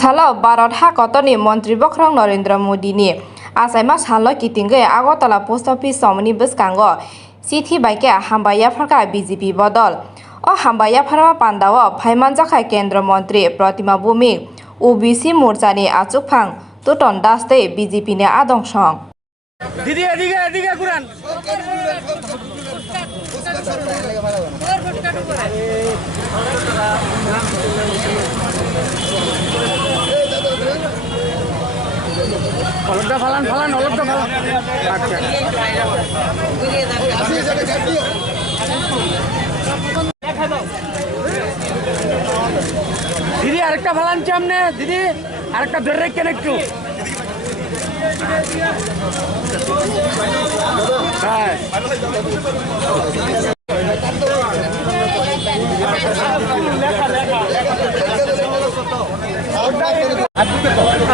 সালো ভারত হাকতনি মন্ত্রী বক্রং নরেন্দ্র মোদীনি আসাইমা সালো কিতিঙ্গে আগরতলা পোস্ট অফিস সমনি বসকাঙ্গ চিঠি বাইকে হামবাইয়া ফারকা বিজেপি বদল ও হামবাইয়া ফারমা পান্দাও ফাইমান জাখাই কেন্দ্র মন্ত্রী প্রতিমা ভৌমিক ওবিসি মোর্চানি আচুকফাং তুটন দাসতে বিজেপি নে আদংসং দিদি এদিকে এদিকে কুরান অলপটা ফালান ফালান অলপটা ফালান দিদি আরেকটা ফালান চামনে দিদি আরেকটা ধরে রাখেন একটু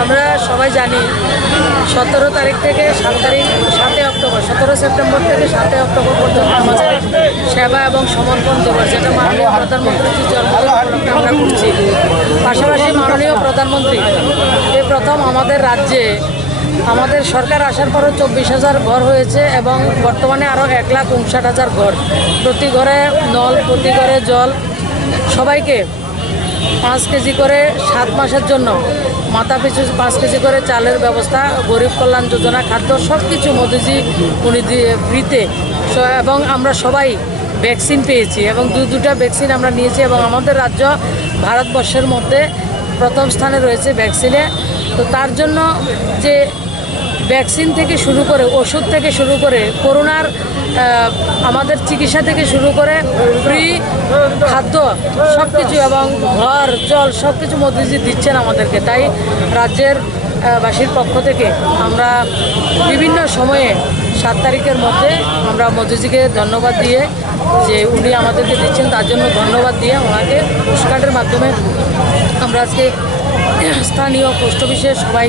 আমরা সবাই জানি 17 তারিখ থেকে 7 অক্টোবর 17 সেপ্টেম্বর থেকে 7 অক্টোবর পর্যন্ত আমাদের সেবা এবং সমর্পণ দিবস, যেটা মাননীয় প্রধানমন্ত্রীর জন্মদিন উপলক্ষে আমরা করছি। পাশাপাশি মাননীয় প্রধানমন্ত্রী এই প্রথম আমাদের রাজ্যে আমাদের সরকার আসার পরও 24,000 ঘর হয়েছে এবং বর্তমানে আরও 1,59,000 ঘর, প্রতি ঘরে নল, প্রতি ঘরে জল, সবাইকে 5 কেজি করে 7 মাসের জন্য মাথা পিছু 5 কেজি করে চালের ব্যবস্থা, গরিব কল্যাণ যোজনা, খাদ্য সব কিছু মোদিজি উনি ফ্রিতে, এবং আমরা সবাই ভ্যাকসিন পেয়েছি এবং দুটা ভ্যাকসিন আমরা নিয়েছি এবং আমাদের রাজ্য ভারতবর্ষের মধ্যে প্রথম স্থানে রয়েছে ভ্যাকসিনে। তো তার জন্য যে ভ্যাকসিন থেকে শুরু করে, ওষুধ থেকে শুরু করে, করোনার আমাদের চিকিৎসা থেকে শুরু করে ফ্রি খাদ্য সব কিছু এবং ঘর জল সব কিছু মোদিজি দিচ্ছেন আমাদেরকে। তাই রাজ্যের বাসীর পক্ষ থেকে আমরা বিভিন্ন সময়ে 7 তারিখের মধ্যে আমরা মোদিজিকে ধন্যবাদ দিয়ে, যে উনি আমাদেরকে দিচ্ছেন তার জন্য ধন্যবাদ দিয়ে ওনাকে পোস্টকার্ডের মাধ্যমে আমরা আজকে স্থানীয় পোস্ট অফিসে সবাই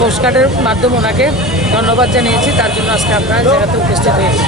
পোস্টকার্ডের মাধ্যমে ওনাকে ধন্যবাদ জানিয়েছি। তার জন্য আজকে আপনারা জায়গাতে উপস্থিত হয়েছি।